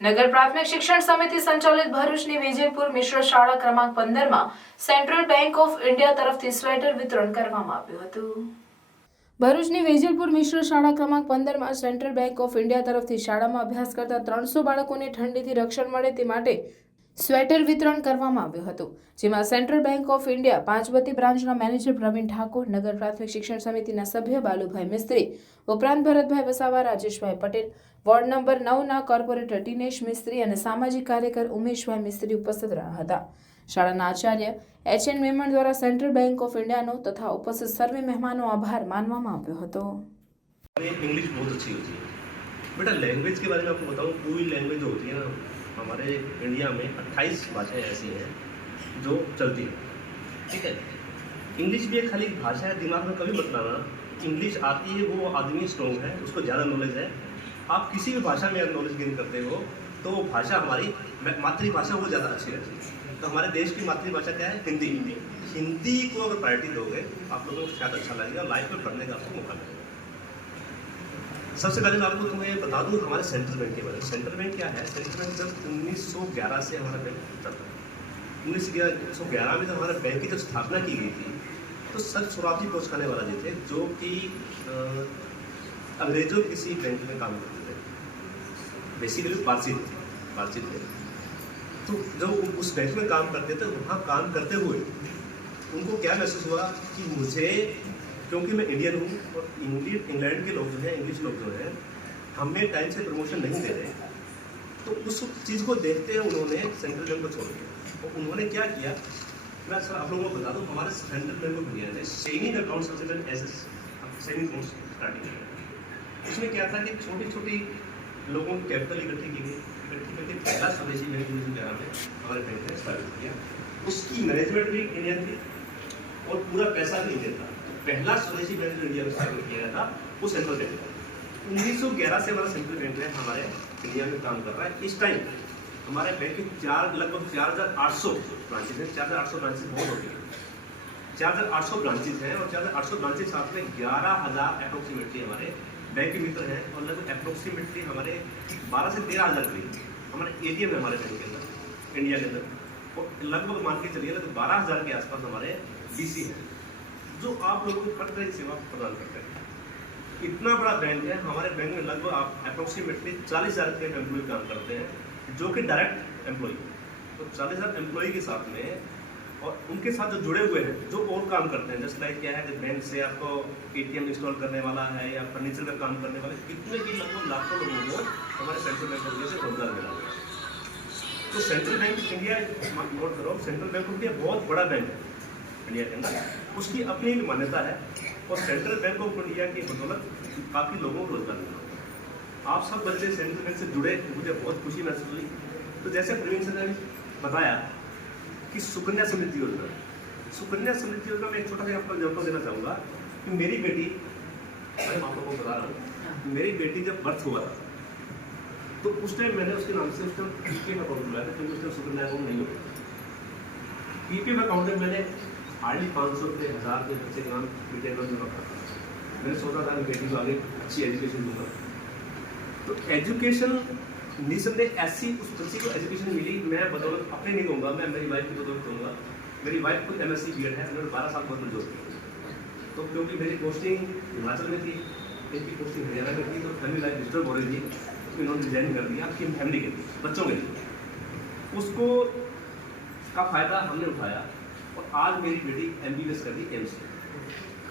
નગર પ્રાથમિક શિક્ષણ સમિતિ સંચાલિત ભરૂચની વિજયપુર મિશ્ર શાળા ક્રમાંક 15માં સેન્ટ્રલ બેંક ઓફ ઇન્ડિયા તરફથી સ્વેટર વિતરણ કરવામાં આવ્યું હતું। ભરૂચની વિજયપુર મિશ્ર શાળા ક્રમાંક 15માં સેન્ટ્રલ બેંક ઓફ ઇન્ડિયા તરફથી શાળામાં અભ્યાસ કરતા 300 બાળકોને ઠંડીથી રક્ષણ મળે તે માટે સ્વેટર વિતરણ કરવામાં આવ્યું હતું, જેમાં central bank of India Panchbatti બ્રાન્ચના મેનેજર પ્રવીણ ઠાકોર, નગર પ્રાથમિક શિક્ષણ સમિતિના સભ્ય બાલુભાઈ મિસ્ત્રી ઉપરાંત ભરતભાઈ વસાવા, રાજેશભાઈ પટેલ, વોર્ડ નંબર 9ના કોર્પોરેટર દિનેશ મિસ્ત્રી અને સામાજિક કાર્યકર ઉમેશભાઈ મિસ્ત્રી ઉપસ્થિત રહ્યા હતા। શાળાના આચાર્ય એચ.એન. મેમણ દ્વારા સેન્ટ્રલ બેંક ઓફ इंडियाનો तथा उपस्थित सर्वे मेहमानों आभार मानવામાં આવ્યો હતો। इंग्लिश बहुत अच्छी होती है बेटा। लैंग्वेज के बारे में आपको बताऊं, कोई लैंग्वेज जो होती है ना, हमारे इंडिया में 28 भाषाएं ऐसी हैं जो चलती हैं, ठीक है। इंग्लिश भी एक खाली भाषा है, दिमाग में कभी मत लाना इंग्लिश आती है वो आदमी स्ट्रॉन्ग है, उसको ज़्यादा नॉलेज है। आप किसी भी भाषा में नॉलेज गेन करते हो तो भाषा हमारी मातृभाषा वो ज़्यादा अच्छी रहती है। तो हमारे देश की मातृभाषा क्या है? हिंदी। हिंदी को अगर प्रायोरिटी दोगे आप लोगों को शायद अच्छा लगेगा, लाइफ में पढ़ने का आपको मौका मिलेगा। सबसे पहले मैं आपको तुम्हें बता दूं हमारे सेंट्रल बैंक के बारे में। सेंट्रल बैंक क्या है? सेंट्रल बैंक जब 1911 से हमारा बैंक चलता है। 1911 में जब हमारे बैंक की जब स्थापना की गई थी तो सर सोराबजी पहुँचाने वाला जी थे, जो कि अंग्रेजों किसी बैंक में काम करते थे, बेसिकली पारसी थे। तो जब उस बैंक में काम करते थे, वहाँ काम करते हुए उनको क्या महसूस हुआ कि मुझे, क्योंकि मैं इंडियन हूँ और इंग्लैंड के लोग जो हैं, इंग्लिश लोग जो हैं, हमें टाइम से प्रमोशन नहीं दे रहे, तो उस चीज़ को देखते हुए उन्होंने सेंट्रल बैंक को छोड़ दिया। और उन्होंने क्या किया, मैं सर आप लोगों को बता दूँ, हमारे सेंट्रल बैंक ऑफ इंडिया ने सेविंग अकाउंट सबसे पहले एस सेविंग अकाउंट स्टार्टिंग किया। उसमें क्या था कि छोटी छोटी लोगों की कैपिटल इकट्ठी की गई, इकट्ठी करके पहला स्वदेशी बैंक में हमारे बैंक ने स्टार्ट किया। उसकी मैनेजमेंट भी इंडियन थी और पूरा पैसा भी इंडियन था। पहला स्वदेशी बैंक जो इंडिया में स्थापित किया गया था वो सेंट्रल बैंक था। 1911 से हमारा सेंट्रल बैंक है हमारे इंडिया में काम कर रहा है। इस टाइम हमारे बैंक के लगभग 4,800 ब्रांचेज हैं। 4,800 ब्रांचेज बहुत होती हैं, 4,800 ब्रांचेज हैं और 4,800 ब्रांचेज साथ में 11,000 अप्रोक्सीमेटली हमारे बैंक के मित्र हैं और लगभग अप्रोक्सीमेटली हमारे 12 से 13,000 करीब हमारे एटीएम है हमारे बैंक के अंदर, इंडिया के अंदर। और लगभग मान के चलिए लगभग 12,000 के आसपास हमारे डीसी हैं जो आप लोगों को हर तरह की सेवा प्रदान करते हैं। इतना बड़ा बैंक है। हमारे बैंक में लगभग आप अप्रोक्सीमेटली 40,000 के एम्प्लॉय काम करते हैं जो कि डायरेक्ट एम्प्लॉय। तो 40,000 एम्प्लॉय के साथ में और उनके साथ जो जुड़े हुए हैं जो और काम करते हैं, जैसे लाइक क्या है, जब बैंक से आपको एटीएम इंस्टॉल करने वाला है या फर्नीचर का काम करने वाले, कितने भी लगभग लाखों लोगों को हमारे सेंट्रल बैंक ऑफ इंडिया से रोजगार मिला हुआ है। तो central bank of India, note करो, सेंट्रल बैंक ऑफ इंडिया बहुत बड़ा बैंक है इंडिया के अंदर, उसकी अपनी एक मान्यता है और सेंट्रल बैंक ऑफ इंडिया की बदौलत काफ़ी लोगों को रोजगार मिला। आप सब बच्चे सेंट्रल बैंक से जुड़े, मुझे बहुत खुशी महसूस हुई। तो जैसे प्रवीण सर ने बताया कि सुकन्या समृद्धि योजना, सुकन्या समृद्धि योजना में एक छोटा सा आपको एग्जाम्पल देना चाहूँगा कि मेरी बेटी, मैं आप लोगों को बता रहा हूँ, मेरी बेटी जब बर्थ हुआ था तो उस टाइम मैंने उसके नाम से उस टाइम पीपीएफ अकाउंट खुलाया था, क्योंकि उस टाइम सुकन्या अकाउंट नहीं होता। पीपीएफ अकाउंट में मैंने हार्डली 500 रुपये 1,000 के बच्चे का नाम बेटे का जो रखा। मैंने सोचा था बेटी को आगे अच्छी एजुकेशन दूंगा। तो एजुकेशन निसंदेह ऐसी उस बच्ची को एजुकेशन मिली, मैं बदौलत अपने नहीं कहूँगा, मैं मेरी वाइफ की बदौलत कहूँगा। मेरी वाइफ को MSc BEd है, उन्होंने 12 साल बहुत जॉब की। तो क्योंकि मेरी पोस्टिंग हिमाचल में थी, इनकी पोस्टिंग हरियाणा में थी, तो फैमिली लाइफ डिस्टर्ब हो रही थी, तो इन्होंने रिजाइन कर दिया आपकी फैमिली के लिए, बच्चों के लिए। उसको का फ़ायदा हमने उठाया और आज मेरी बेटी MBBS कर दी एम्स में।